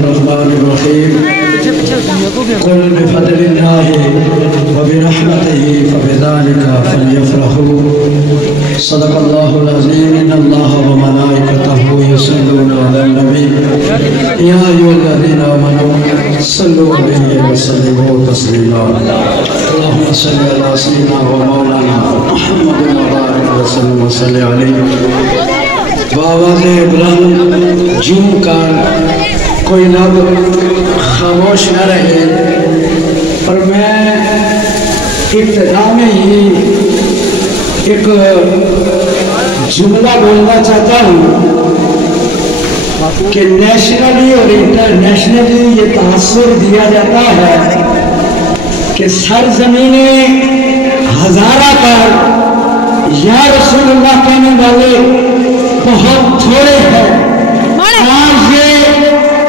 बिस्मिल्लाहिर्रहमानिर्रहीम कुल बिफज़लिल्लाहि व बिरहमतिही फबिज़ालिका फलयफ़रहू सदक़ल्लाहुल अज़ीम इन्नल्लाहा व मलाइकतहू युसल्लूना अलन नबी या अय्युहल्लज़ीना आमनू सल्लू अलैहि व सल्लिमू तस्लीमा अल्लाहुम्मा सल्लि अला सय्यिदिना व मौलाना मुहम्मद व बारिक व सल्लिम व सल्लि अलैहि बावाज़े बुलंद जूं कर कोई लब खामोश न रहे। और मैं इब्तिदा में ही एक जुमला बोलना चाहता हूँ कि नेशनली और इंटरनेशनली ये तासुर दिया जाता है कि सरजमीने हज़ारा पर या रसूलुल्लाह कहने वाले बहुत थोड़े हैं। आज ये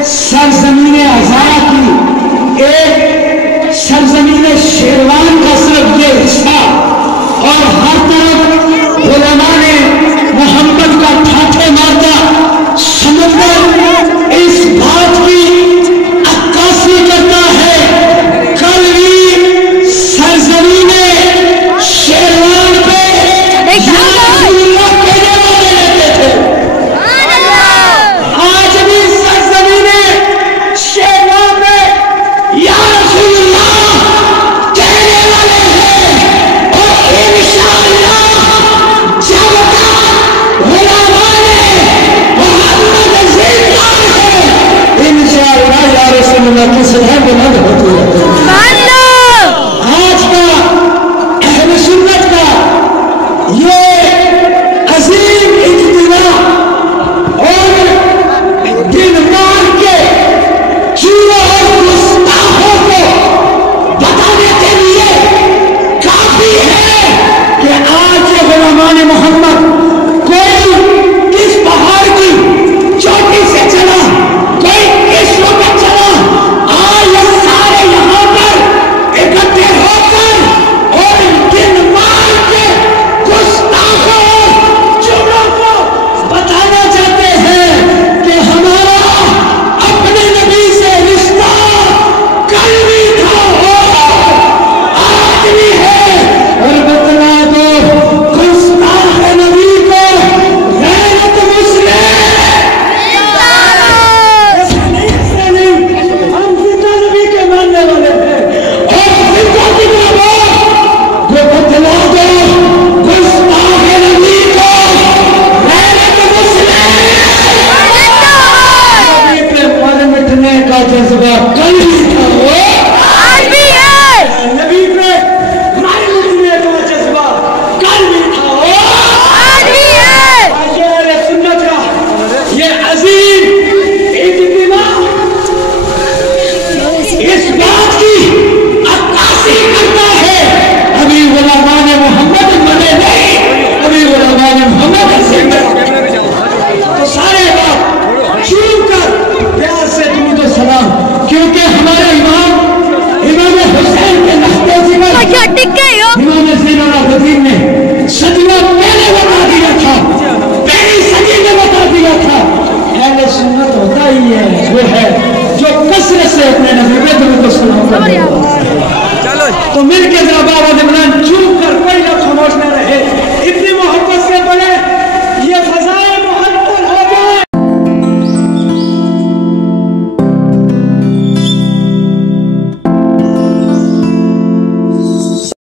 सरजमीने हज़ारा की एक सरजमीने शेरवान का सिर्फ ये हिस्सा और हर तरफ उलमा ने